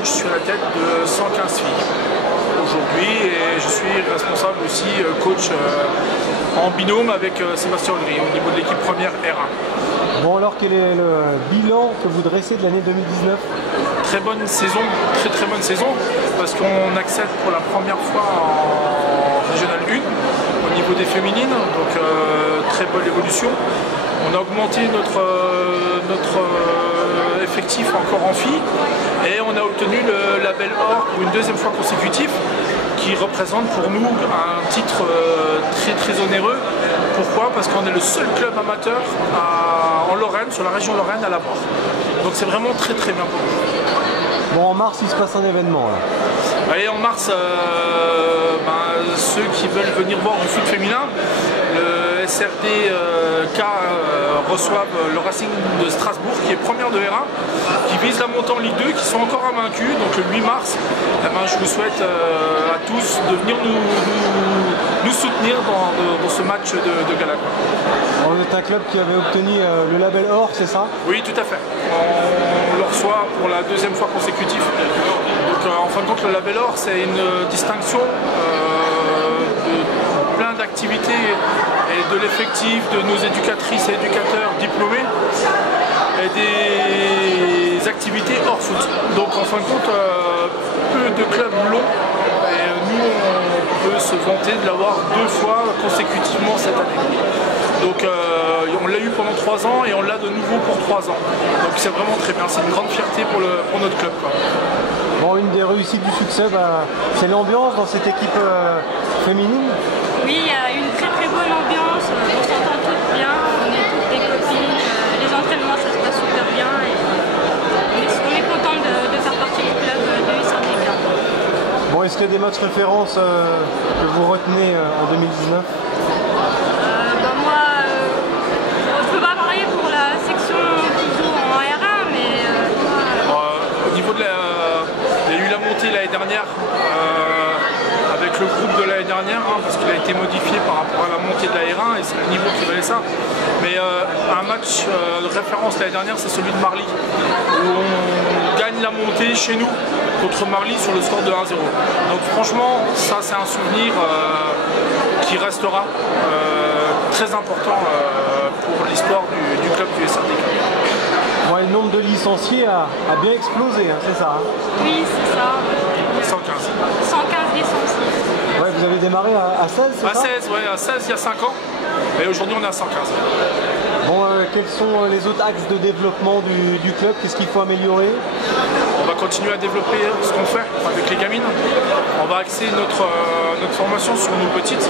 Je suis à la tête de 115 filles aujourd'hui et je suis responsable aussi coach en binôme avec Sébastien Audry au niveau de l'équipe première R1. Bon, alors quel est le bilan que vous dressez de l'année 2019? Très bonne saison, très bonne saison, parce qu'on accède pour la première fois en Régional 1 au niveau des féminines, donc très bonne évolution. On a augmenté notre effectif encore en filles et on a obtenu le label or pour une deuxième fois consécutive qui représente pour nous un titre très onéreux. Pourquoi? Parce qu'on est le seul club amateur en Lorraine, sur la région Lorraine, à l'avoir. Donc c'est vraiment très bien pour nous. Bon, en mars il se passe un événement là. Allez, en mars, ceux qui veulent venir voir du foot féminin, le SRD K reçoivent le Racing de Strasbourg qui est première de R1, qui vise la montée en Ligue 2, qui sont encore invaincus. Donc le 8 mars, je vous souhaite à tous de venir nous soutenir dans ce match de gala. Vous êtes un club qui avait obtenu le label or, c'est ça? Oui, tout à fait. On le reçoit pour la deuxième fois consécutive. Donc en fin de compte, le label or, c'est une distinction de plein d'activités et de l'effectif de nos éducatrices et éducateurs diplômés et des activités hors foot. Donc en fin de compte, peu de clubs l'ont et nous on peut se vanter de l'avoir 2 fois consécutivement cette année. Donc on l'a eu pendant 3 ans et on l'a de nouveau pour 3 ans. Donc c'est vraiment très bien, c'est une grande fierté pour notre club. Bon, une des réussites du succès, c'est l'ambiance dans cette équipe féminine. Oui, il y a une très bonne ambiance, on s'entend toutes bien, on est toutes des copines, les entraînements ça se passe super bien et on est content de faire partie du club de SRDK. Bon, est-ce qu'il y a des matchs références que vous retenez en 2019? Moi, je ne peux pas parler pour la section qui joue en R1, mais au niveau de il y a eu la montée l'année dernière avec le groupe de l'année dernière, parce qu'il a été modifié par rapport à la montée de la R1 et c'est le niveau qui valait ça. Mais un match de référence l'année dernière, c'est celui de Marly, où on gagne la montée chez nous contre Marly sur le score de 1-0. Donc franchement, ça c'est un souvenir qui restera très important pour l'histoire du club du SRDK. Ouais, le nombre de licenciés a bien explosé, c'est ça? Oui, c'est ça. 115. 115 licenciés. Ouais, vous avez démarré à 16, c'est ça? 16, ouais, à 16 il y a 5 ans. Et aujourd'hui on est à 115. Bon, quels sont les autres axes de développement du club? Qu'est-ce qu'il faut améliorer? On va continuer à développer ce qu'on fait avec les gamines. On va axer notre formation sur nos petites,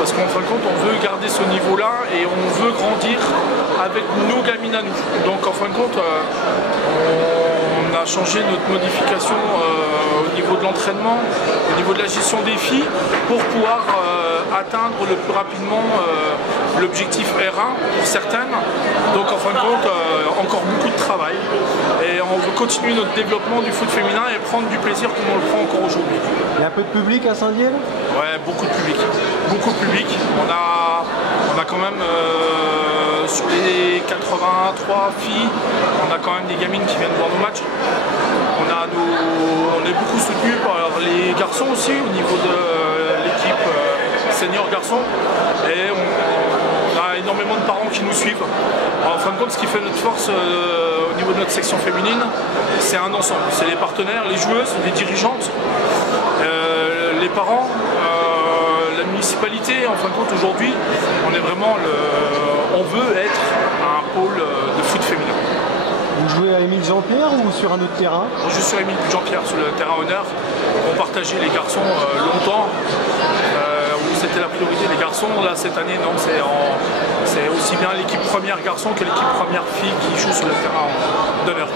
parce qu'en fin de compte, on veut garder ce niveau-là et on veut grandir avec nos gamines à nous. Donc en fin de compte, on a changé notre modification au niveau de l'entraînement, au niveau de la gestion des filles, pour pouvoir atteindre le plus rapidement l'objectif R1 pour certaines. Donc en fin de compte, encore beaucoup de travail. Et on veut continuer notre développement du foot féminin et prendre du plaisir comme on le prend encore aujourd'hui. Il y a un peu de public à Saint-Dié? Ouais, beaucoup de public. Beaucoup de public. On a quand même, sur les 83 filles, on a quand même des gamines qui viennent voir nos matchs. On est beaucoup soutenus par les garçons aussi, au niveau de l'équipe senior garçons. Et on a énormément de parents qui nous suivent. En fin de compte, ce qui fait notre force au niveau de notre section féminine, c'est un ensemble. C'est les partenaires, les joueuses, les dirigeantes, les parents, la municipalité. En fin de compte, aujourd'hui, on veut être un pôle de foot féminin. Vous jouez à Émile Jean-Pierre ou sur un autre terrain? Je suis sur Émile Jean-Pierre, sur le terrain honneur. On partageait les garçons longtemps, où c'était la priorité des garçons. Là, cette année, non, c'est aussi bien l'équipe première garçon que l'équipe première fille qui joue sur le terrain d'honneur.